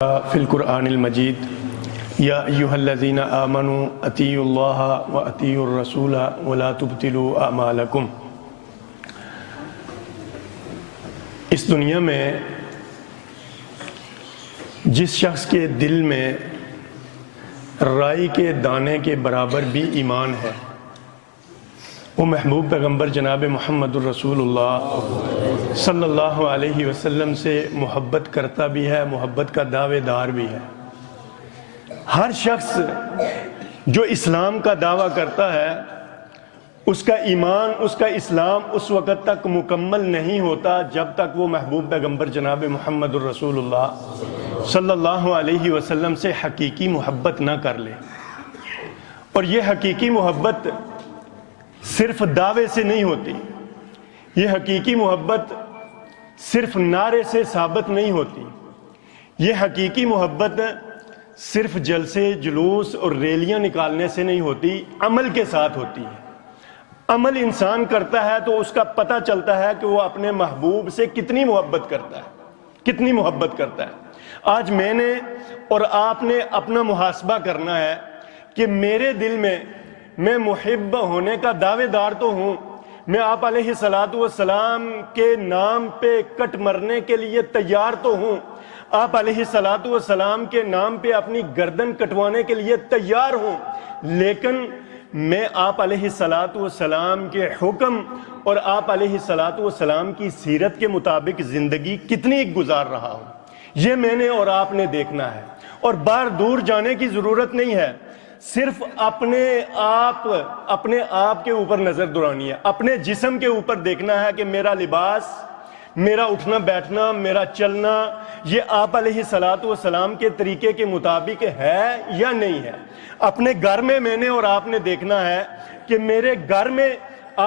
فی القرآن المجید یا ایہا الذین آمنوا اطیعوا اللہ و اطیعوا الرسول ولا تبطلوا اعمالکم۔ اس دنیا میں جس شخص کے دل میں رائی کے دانے کے برابر بھی ایمان ہے، وہ محبوب پیغمبر جناب محمد الرسول اللہ صلی اللہ علیہ وسلم سے محبت کرتا بھی ہے، محبت کا دعوے دار بھی ہے۔ ہر شخص جو اسلام کا دعویٰ کرتا ہے، اس کا ایمان، اس کا اسلام اس وقت تک مکمل نہیں ہوتا جب تک وہ محبوب پیغمبر جناب محمد الرسول اللہ صلی اللہ علیہ وسلم سے حقیقی محبت نہ کر لے۔ اور یہ حقیقی محبت صرف دعوے سے نہیں ہوتی، یہ حقیقی محبت صرف نعرے سے ثابت نہیں ہوتی، یہ حقیقی محبت صرف جلسے جلوس اور ریلیاں نکالنے سے نہیں ہوتی، عمل کے ساتھ ہوتی ہے۔ عمل انسان کرتا ہے تو اس کا پتہ چلتا ہے کہ وہ اپنے محبوب سے کتنی محبت کرتا ہے، کتنی محبت کرتا ہے۔ آج میں نے اور آپ نے اپنا محاسبہ کرنا ہے کہ میرے دل میں محب ہونے کا دعوے دار تو ہوں، میں آپ علیہ السلام کے نام پہ کٹ مرنے کے لیے تیار تو ہوں، آپ علیہ السلام کے نام پہ اپنی گردن کٹوانے کے لیے تیار ہوں، لیکن میں آپ علیہ السلام کے حکم اور آپ علیہ السلام کی سیرت کے مطابق زندگی کتنی گزار رہا ہوں، یہ میں نے اور آپ نے دیکھنا ہے۔ اور باہر دور جانے کی ضرورت نہیں ہے، صرف اپنے آپ کے اوپر نظر دورانی ہے، اپنے جسم کے اوپر دیکھنا ہے کہ میرا لباس، میرا اٹھنا بیٹھنا، میرا چلنا، یہ آپ علیہ السلام کے طریقے کے مطابق ہے یا نہیں ہے۔ اپنے گھر میں نے اور آپ نے دیکھنا ہے کہ میرے گھر میں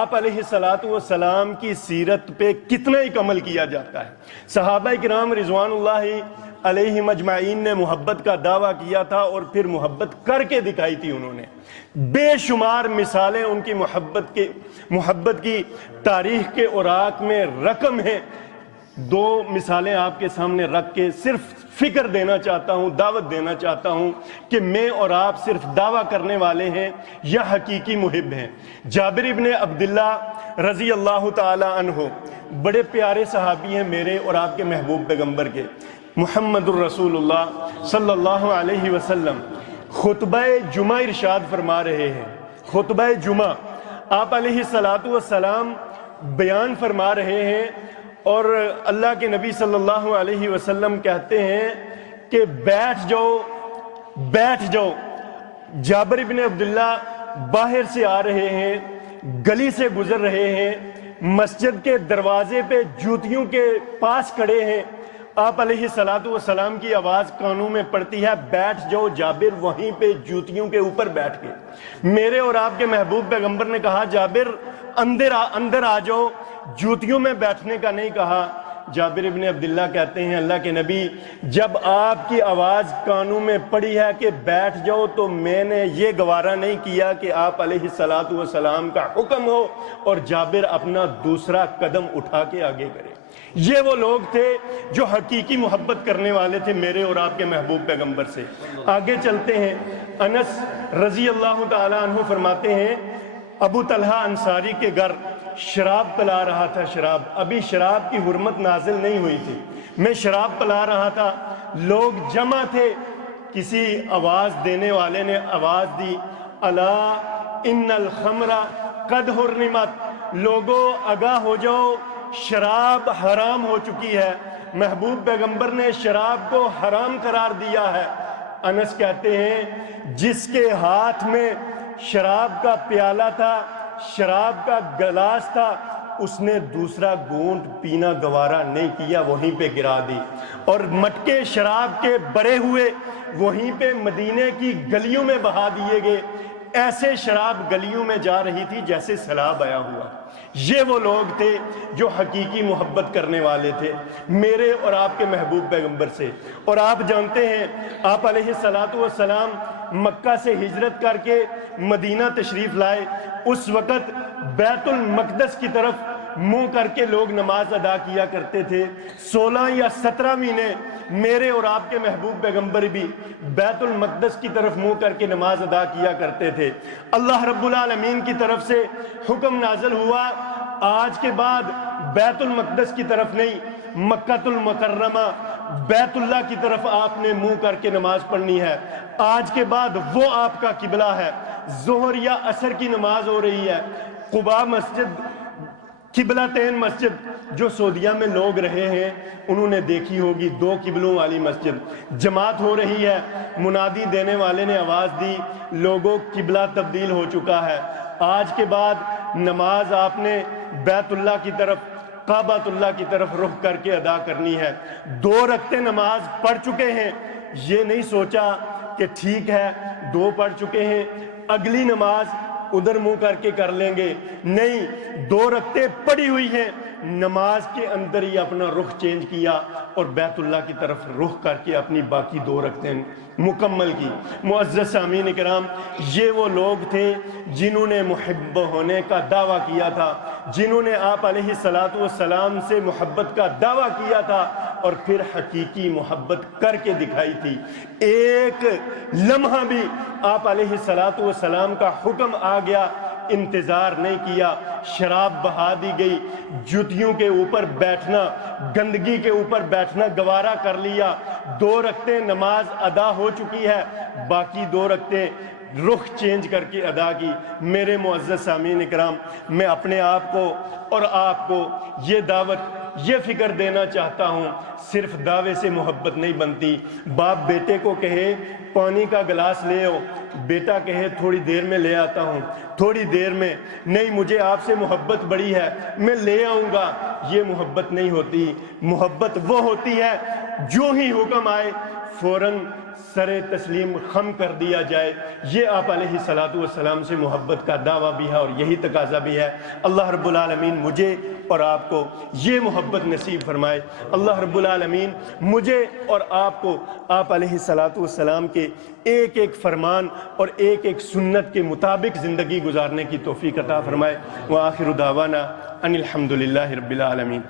آپ علیہ السلام کی سیرت پہ کتنا ہی عمل کیا جاتا ہے۔ صحابہ کرام رضوان اللہ علیہم اجمعین نے محبت کا دعویٰ کیا تھا اور پھر محبت کر کے دکھائی تھی انہوں نے۔ بے شمار مثالیں ان کی محبت کی تاریخ کے اوراق میں رقم ہیں۔ دو مثالیں آپ کے سامنے رکھ کے صرف فکر دینا چاہتا ہوں، دعوت دینا چاہتا ہوں کہ میں اور آپ صرف دعویٰ کرنے والے ہیں یا حقیقی محب ہیں۔ جابر ابن عبداللہ رضی اللہ تعالی عنہ بڑے پیارے صحابی ہیں میرے اور آپ کے محبوب پیغمبر کے، محمد الرسول اللہ صلی اللہ علیہ وسلم خطبہ جمعہ ارشاد فرما رہے ہیں۔ خطبہ جمعہ آپ علیہ السلام بیان فرما رہے ہیں اور اللہ کے نبی صلی اللہ علیہ وسلم کہتے ہیں کہ بیٹھ جاؤ۔ جابر ابن عبداللہ باہر سے آ رہے ہیں، گلی سے گزر رہے ہیں، مسجد کے دروازے پہ جوتیوں کے پاس کھڑے ہیں، آپ علیہ السلام کی آواز کانوں میں پڑتی ہے، بیٹھ جاؤ جابر، وہیں پہ جوتیوں کے اوپر بیٹھ کے۔ میرے اور آپ کے محبوب پیغمبر نے کہا جابر اندر آ جاؤ، جوتیوں میں بیٹھنے کا نہیں کہا۔ جابر ابن عبداللہ کہتے ہیں اللہ کے نبی جب آپ کی آواز کانوں میں پڑی ہے کہ بیٹھ جاؤ تو میں نے یہ گوارا نہیں کیا کہ آپ علیہ السلام کا حکم ہو اور جابر اپنا دوسرا قدم اٹھا کے آگے کرے۔ یہ وہ لوگ تھے جو حقیقی محبت کرنے والے تھے میرے اور آپ کے محبوب پیغمبر سے۔ آگے چلتے ہیں، انس رضی اللہ تعالی عنہ فرماتے ہیں ابو طلحہ انصاری کے گھر شراب پلا رہا تھا، ابھی شراب کی حرمت نازل نہیں ہوئی تھی، میں شراب پلا رہا تھا، لوگ جمع تھے، کسی آواز دینے والے نے آواز دی، الا ان الخمر قد حرمت، لوگوں آگاہ ہو جاؤ شراب حرام ہو چکی ہے۔ محبوب پیغمبر نے شراب کو حرام قرار دیا ہے۔ انس کہتے ہیں جس کے ہاتھ میں شراب کا پیالہ تھا، شراب کا گلاس تھا، اس نے دوسرا گھونٹ پینا گوارا نہیں کیا، وہیں پہ گرا دی، اور مٹکے شراب کے بڑے ہوئے وہیں پہ مدینے کی گلیوں میں بہا دیے گئے، ایسے شراب گلیوں میں جا رہی تھی جیسے سیلاب آیا ہوا۔ یہ وہ لوگ تھے جو حقیقی محبت کرنے والے تھے میرے اور آپ کے محبوب پیغمبر سے۔ اور آپ جانتے ہیں آپ علیہ السلام مکہ سے ہجرت کر کے مدینہ تشریف لائے، اس وقت بیت المقدس کی طرف منہ کر کے لوگ نماز ادا کیا کرتے تھے۔ 16 یا 17 مہینے میرے اور آپ کے محبوب پیغمبر بھی بیت المقدس کی طرف منہ کر کے نماز ادا کیا کرتے تھے۔ اللہ رب العالمین کی طرف سے حکم نازل ہوا، آج کے بعد بیت المقدس کی طرف نہیں، مکہ المکرمہ بیت اللہ کی طرف آپ نے منہ کر کے نماز پڑھنی ہے۔ آج کے بعد وہ آپ کا قبلہ ہے۔ ظہر یا عصر کی نماز ہو رہی ہے، قباء مسجد، قبلتین مسجد جو سعودیہ میں لوگ رہے ہیں انہوں نے دیکھی ہوگی، 2 قبلوں والی مسجد، جماعت ہو رہی ہے، منادی دینے والے نے آواز دی، لوگوں قبلہ تبدیل ہو چکا ہے۔ آج کے بعد نماز آپ نے بیت اللہ کی طرف، کعبۃ اللہ کی طرف رخ کر کے ادا کرنی ہے۔ 2 رکعتیں نماز پڑھ چکے ہیں، یہ نہیں سوچا کہ ٹھیک ہے 2 پڑھ چکے ہیں اگلی نماز ادھر منہ کر کے کر لیں گے، نہیں، 2 رکعتیں پڑھی ہوئی ہیں، نماز کے اندر ہی اپنا رخ چینج کیا اور بیت اللہ کی طرف رخ کر کے اپنی باقی 2 رکعتیں مکمل کی۔ معزز سامعین اکرام، یہ وہ لوگ تھے جنہوں نے محب ہونے کا دعویٰ کیا تھا، جنہوں نے آپ علیہ السلام سے محبت کا دعویٰ کیا تھا اور پھر حقیقی محبت کر کے دکھائی تھی۔ ایک لمحہ بھی آپ علیہ السلام کا حکم آ گیا، انتظار نہیں کیا، شراب بہا دی گئی، جوتیوں کے اوپر بیٹھنا، گندگی کے اوپر بیٹھنا گوارا کر لیا، 2 رکعتیں نماز ادا ہو چکی ہے، باقی 2 رکعتیں رخ چینج کر کے ادا کی۔ میرے معزز سامعین اکرام، میں اپنے آپ کو اور آپ کو یہ دعوت، یہ فکر دینا چاہتا ہوں، صرف دعوے سے محبت نہیں بنتی۔ باپ بیٹے کو کہے پانی کا گلاس لے آؤ، بیٹا کہے تھوڑی دیر میں لے آتا ہوں، تھوڑی دیر میں نہیں، مجھے آپ سے محبت بڑی ہے میں لے آؤں گا، یہ محبت نہیں ہوتی۔ محبت وہ ہوتی ہے جو ہی حکم آئے فوراً سر تسلیم خم کر دیا جائے۔ یہ آپ علیہ السلام سے محبت کا دعویٰ بھی ہے اور یہی تقاضا بھی ہے۔ اللہ رب العالمین مجھے اور آپ کو یہ محبت نصیب فرمائے۔ اللہ رب العالمین مجھے اور آپ کو آپ علیہ السلام کے ایک ایک فرمان اور ایک ایک سنت کے مطابق زندگی گزارنے کی توفیق عطا فرمائے۔ وآخر دعوانا ان الحمدللہ رب العالمین۔